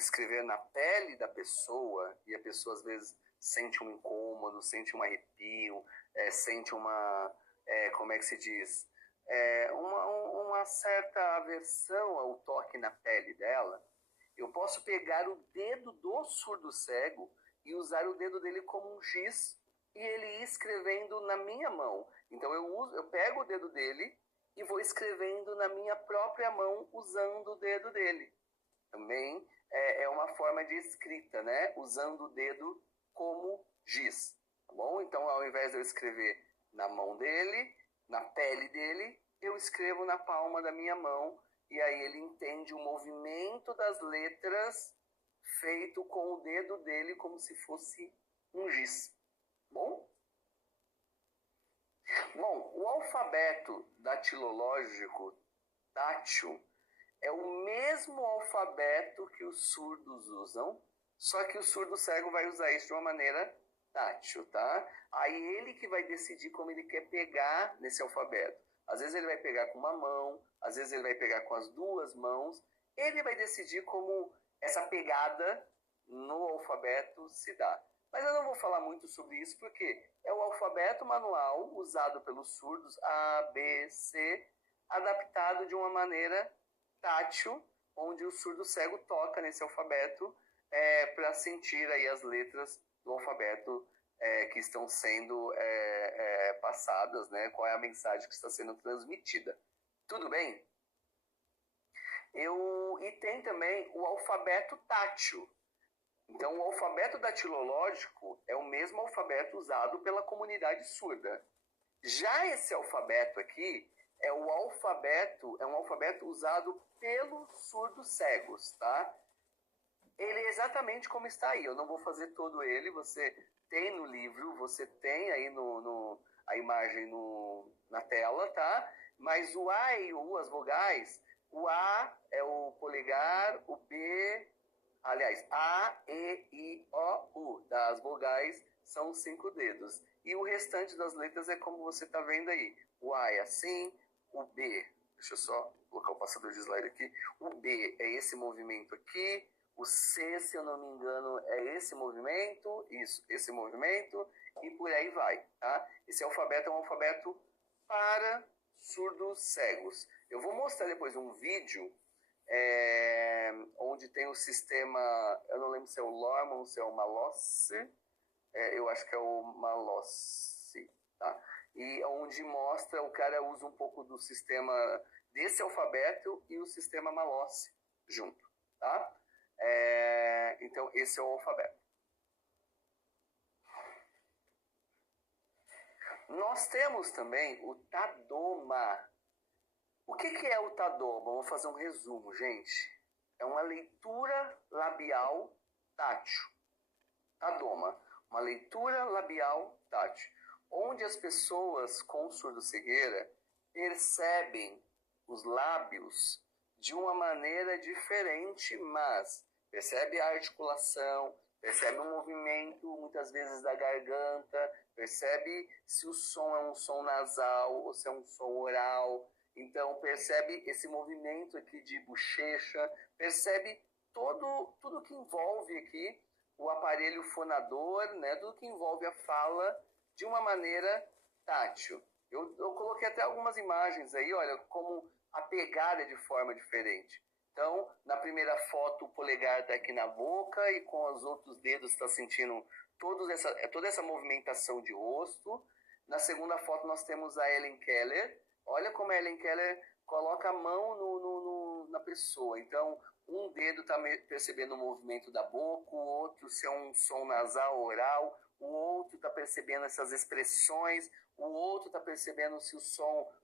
escrever na pele da pessoa, e a pessoa às vezes sente um incômodo, sente um arrepio, sente uma, como é que se diz, uma certa aversão ao toque na pele dela, eu posso pegar o dedo do surdo cego e usar o dedo dele como um giz e ele ir escrevendo na minha mão. Então eu pego o dedo dele e vou escrevendo na minha própria mão usando o dedo dele. Também é uma forma de escrita, né? Usando o dedo como giz, tá bom? Então, ao invés de eu escrever na mão dele, na pele dele, eu escrevo na palma da minha mão e aí ele entende o movimento das letras feito com o dedo dele como se fosse um giz. Bom? Bom, o alfabeto datilológico tátil é o mesmo alfabeto que os surdos usam, só que o surdo cego vai usar isso de uma maneira tátil, tá? Aí ele que vai decidir como ele quer pegar nesse alfabeto. Às vezes ele vai pegar com uma mão, às vezes ele vai pegar com as duas mãos. Ele vai decidir como essa pegada no alfabeto se dá. Mas eu não vou falar muito sobre isso porque é o alfabeto manual usado pelos surdos A, B, C, adaptado de uma maneira tátil, onde o surdo cego toca nesse alfabeto para sentir aí as letras do alfabeto que estão sendo passadas, né? Qual é a mensagem que está sendo transmitida. Tudo bem? E tem também o alfabeto tátil. Então, o alfabeto datilológico é o mesmo alfabeto usado pela comunidade surda. Já esse alfabeto aqui é um alfabeto usado pelos surdos cegos, tá? Ele é exatamente como está aí. Eu não vou fazer todo ele, você tem no livro, você tem aí a imagem na tela, tá? Mas o A e o U, as vogais, o A é o polegar, o B... Aliás, A, E, I, O, U, das vogais são os 5 dedos. E o restante das letras é como você está vendo aí. O A é assim, o B, deixa eu só colocar o passador de slide aqui. O B é esse movimento aqui, o C, se eu não me engano, é esse movimento, isso, esse movimento, e por aí vai, tá? Esse alfabeto é um alfabeto para surdos cegos. Eu vou mostrar depois um vídeo onde tem o sistema, eu não lembro se é o Lorman ou se é o Malossi, eu acho que é o Malossi, tá? E onde mostra, o cara usa um pouco do sistema desse alfabeto e o sistema Malossi junto, tá? Então, esse é o alfabeto. Nós temos também o Tadoma. O que é o Tadoma? Vou fazer um resumo, gente. É uma leitura labial tátil. Tadoma, uma leitura labial tátil, onde as pessoas com surdo-cegueira percebem os lábios de uma maneira diferente, mas percebe a articulação, percebe o movimento, muitas vezes, da garganta, percebe se o som é um som nasal ou se é um som oral. Então, percebe esse movimento aqui de bochecha, percebe tudo que envolve aqui o aparelho fonador, né? Tudo que envolve a fala de uma maneira tátil. Eu coloquei até algumas imagens aí, olha, como a pegada é de forma diferente. Então, na primeira foto, o polegar está aqui na boca e com os outros dedos está sentindo toda essa movimentação de rosto. Na segunda foto, nós temos a Helen Keller. Olha como a Helen Keller coloca a mão na pessoa. Então, um dedo está percebendo o movimento da boca, o outro se é um som nasal, oral, o outro está percebendo essas expressões, o outro está percebendo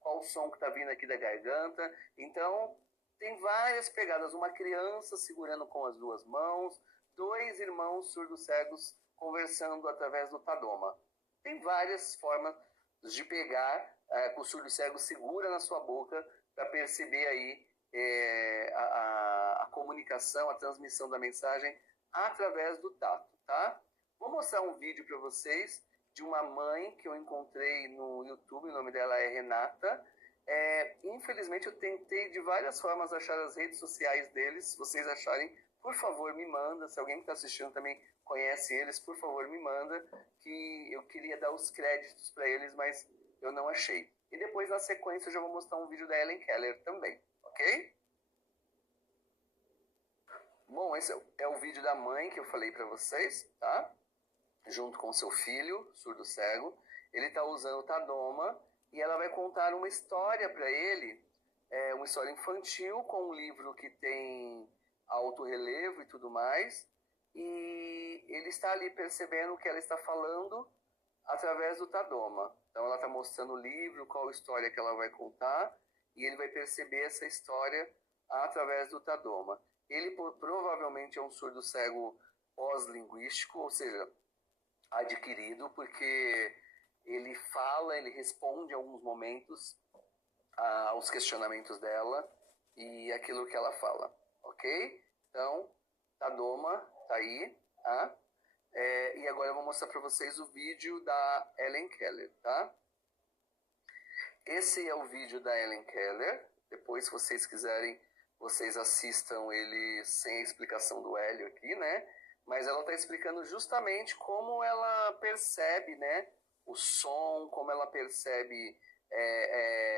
qual o som que está vindo aqui da garganta. Então, tem várias pegadas. Uma criança segurando com as duas mãos, 2 irmãos surdos cegos conversando através do Tadoma. Tem várias formas de pegar, o surdo cego segura na sua boca para perceber aí a comunicação, a transmissão da mensagem através do tato, tá? Vou mostrar um vídeo para vocês de uma mãe que eu encontrei no YouTube, o nome dela é Renata. Infelizmente eu tentei de várias formas achar as redes sociais deles. Se vocês acharem, por favor, me manda. Se alguém que está assistindo também conhece eles, por favor, me manda, que eu queria dar os créditos para eles, mas eu não achei. E depois, na sequência, eu já vou mostrar um vídeo da Helen Keller também, ok? Bom, esse é o vídeo da mãe que eu falei para vocês, tá? Junto com seu filho, surdo-cego. Ele está usando o Tadoma e ela vai contar uma história para ele, uma história infantil com um livro que tem alto relevo e tudo mais. E ele está ali percebendo o que ela está falando através do Tadoma. Então ela está mostrando o livro, qual história que ela vai contar, e ele vai perceber essa história através do Tadoma. Ele provavelmente é um surdo-cego pós-linguístico, ou seja, adquirido, porque ele fala, ele responde em alguns momentos aos questionamentos dela e aquilo que ela fala, ok? Então, Tadoma tá aí, tá? E agora eu vou mostrar para vocês o vídeo da Helen Keller, tá? Esse é o vídeo da Helen Keller. Depois, se vocês quiserem, vocês assistam ele sem a explicação do Hélio aqui, né? Mas ela está explicando justamente como ela percebe, né, o som, como ela percebe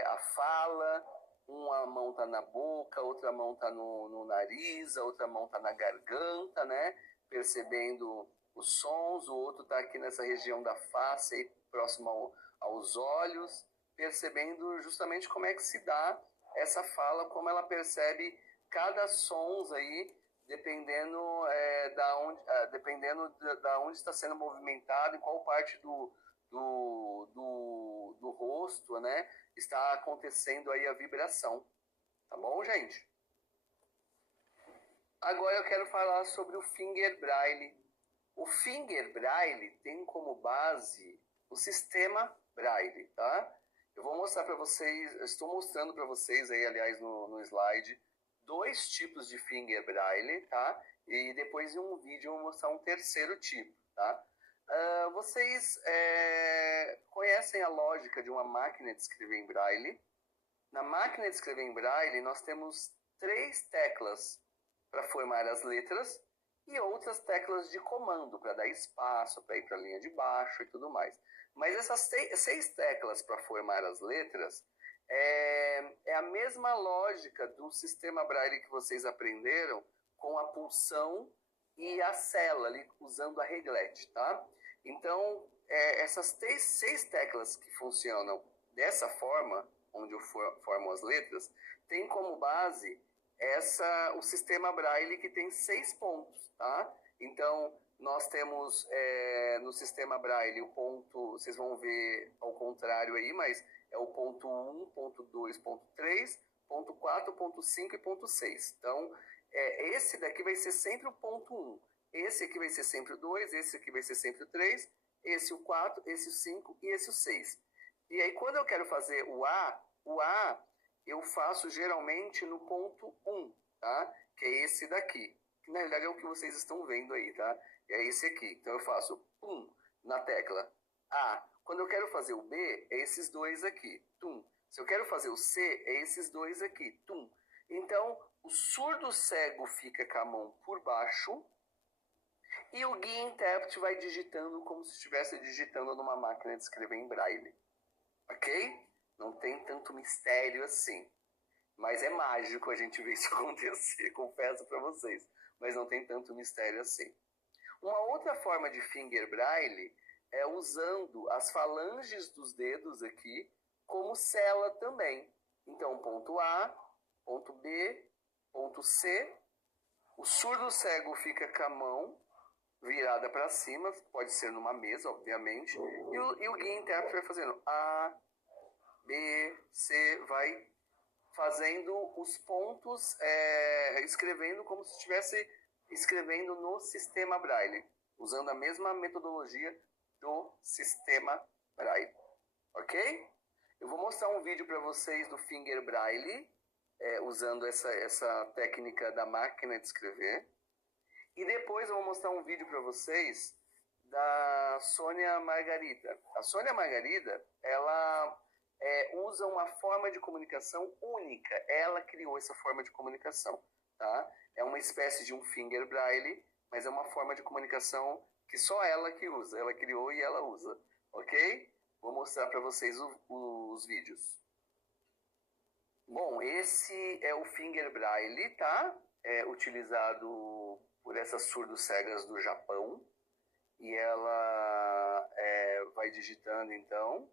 a fala. Uma mão está na boca, outra mão está no nariz, a outra mão está na garganta, né? Percebendo os sons. O outro está aqui nessa região da face, próximo aos olhos, percebendo justamente como é que se dá essa fala, como ela percebe cada sons aí, dependendo da onde está sendo movimentado, em qual parte do rosto, né, está acontecendo aí a vibração. Tá bom, gente? Agora eu quero falar sobre o Finger Braille. O Finger Braille tem como base o sistema Braille, tá? Eu vou mostrar para vocês, eu estou mostrando para vocês aí, aliás, no slide, 2 tipos de Finger Braille, tá? E depois em um vídeo eu vou mostrar um terceiro tipo, tá? Vocês conhecem a lógica de uma máquina de escrever em Braille? Na máquina de escrever em Braille, nós temos 3 teclas para formar as letras e outras teclas de comando para dar espaço, para ir para a linha de baixo e tudo mais. Mas essas 6 teclas para formar as letras é a mesma lógica do sistema Braille que vocês aprenderam com a pulsão e a sela ali, usando a reglete, tá? Então, essas 6 teclas que funcionam dessa forma, onde eu formo as letras, tem como base o sistema Braille, que tem 6 pontos, tá? Então, nós temos no sistema Braille o ponto, vocês vão ver ao contrário aí, mas é o ponto 1, ponto 2, ponto 3, ponto 4, ponto 5 e ponto 6. Então, esse daqui vai ser sempre o ponto 1. Esse aqui vai ser sempre o 2, esse aqui vai ser sempre o 3, esse o 4, esse o 5 e esse o 6. E aí, quando eu quero fazer o A eu faço geralmente no ponto 1, tá? Que é esse daqui. Que na realidade é o que vocês estão vendo aí, tá? É esse aqui. Então eu faço pum na tecla A. Quando eu quero fazer o B, é esses 2 aqui, tum. Se eu quero fazer o C, é esses 2 aqui, tum. Então, o surdo cego fica com a mão por baixo e o guia intérprete vai digitando como se estivesse digitando numa máquina de escrever em Braille. Ok? Não tem tanto mistério assim. Mas é mágico a gente ver isso acontecer, confesso para vocês. Mas não tem tanto mistério assim. Uma outra forma de Finger Braille é usando as falanges dos dedos aqui como cela também. Então, ponto A, ponto B, ponto C. O surdo cego fica com a mão virada para cima, pode ser numa mesa, obviamente. E o guia intérprete vai fazendo A, B, C, vai fazendo os pontos, escrevendo como se estivesse escrevendo no sistema Braille, usando a mesma metodologia do sistema Braille, ok? Eu vou mostrar um vídeo para vocês do Finger Braille, usando essa técnica da máquina de escrever, e depois eu vou mostrar um vídeo para vocês da Sônia Margarida. A Sônia Margarida, ela usa uma forma de comunicação única. Ela criou essa forma de comunicação, tá? É uma espécie de um finger braille, mas é uma forma de comunicação que só ela que usa. Ela criou e ela usa, ok? Vou mostrar para vocês os vídeos. Bom, esse é o finger braille, tá? É utilizado por essas surdo-cegas do Japão. E ela vai digitando, então,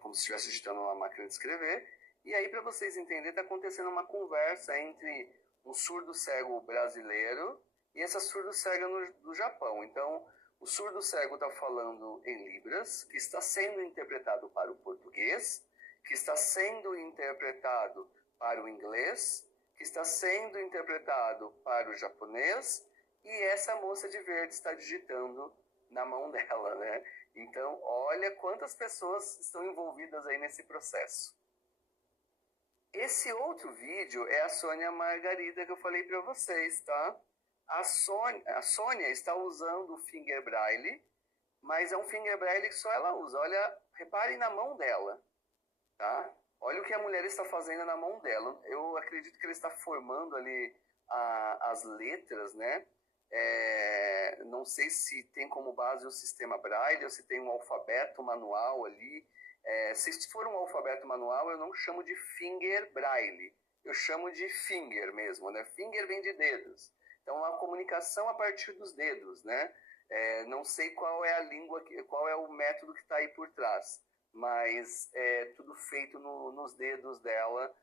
como se estivesse digitando uma máquina de escrever. E aí, para vocês entenderem, está acontecendo uma conversa entre um surdo-cego brasileiro e essa surdo-cega do Japão. Então, o surdo-cego está falando em Libras, que está sendo interpretado para o português, que está sendo interpretado para o inglês, que está sendo interpretado para o japonês, e essa moça de verde está digitando na mão dela, né? Então, olha quantas pessoas estão envolvidas aí nesse processo. Esse outro vídeo é a Sônia Margarida que eu falei para vocês, tá? A Sônia está usando o finger braille, mas é um finger braille que só ela usa. Olha, reparem na mão dela, tá? Olha o que a mulher está fazendo na mão dela. Eu acredito que ela está formando ali as letras, né? Não sei se tem como base o sistema Braille ou se tem um alfabeto manual ali. Se for um alfabeto manual, eu não chamo de finger Braille, eu chamo de finger mesmo, né? Finger vem de dedos, então a comunicação a partir dos dedos, né? Não sei qual é a língua, qual é o método que está aí por trás, mas é tudo feito nos dedos dela,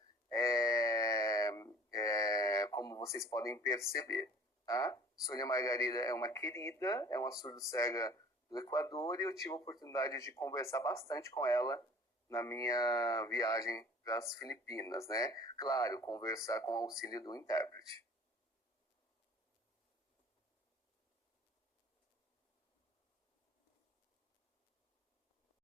como vocês podem perceber. Tá? Sônia Margarida é uma querida, é uma surdo-cega do Equador e eu tive a oportunidade de conversar bastante com ela na minha viagem para as Filipinas, né? Claro, conversar com o auxílio do intérprete.